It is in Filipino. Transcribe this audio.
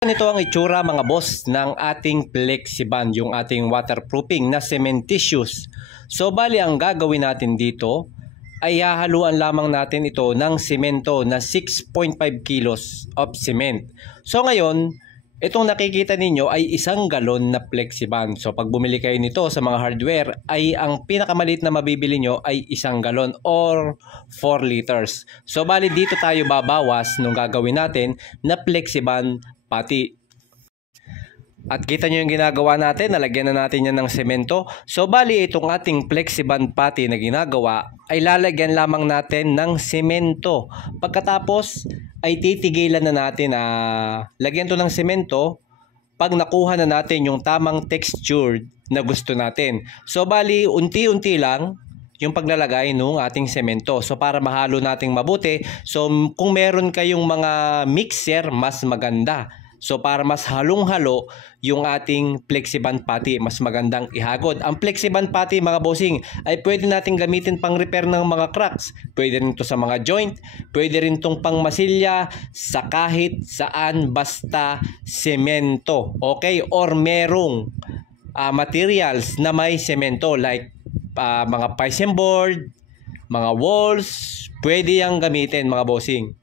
Ito ang itsura mga boss ng ating Flexiband, yung ating waterproofing na cementitious. So bali ang gagawin natin dito ay hahaluan lamang natin ito ng semento na 6.5 kilos of cement. So ngayon, itong nakikita ninyo ay 1 galon na Flexiband. So pag bumili kayo nito sa mga hardware ay ang pinakamalit na mabibili nyo ay 1 galon or 4 liters. So bali dito tayo babawas nung gagawin natin na Flexiband pati. At kita nyo yung ginagawa natin, nalagyan na natin yan ng semento. So bali itong ating Flexiband pati na ginagawa ay lalagyan lamang natin ng semento. Pagkatapos ay titigilan na natin lagyan to ng semento pag nakuha na natin yung tamang texture na gusto natin. So bali unti-unti lang yung paglalagay ng ating semento. So para mahalo nating mabuti, so kung meron kayong mga mixer, mas maganda. So para mas halong-halo yung ating Flexiband pati, mas magandang ihagod. Ang Flexiband pati mga bossing ay pwede natin gamitin pang repair ng mga cracks. Pwede rin to sa mga joint, pwede rin tong pang masilya sa kahit saan basta semento. Okay? Or merong materials na may semento like mga pipes board, mga walls, pwede yang gamitin mga bossing.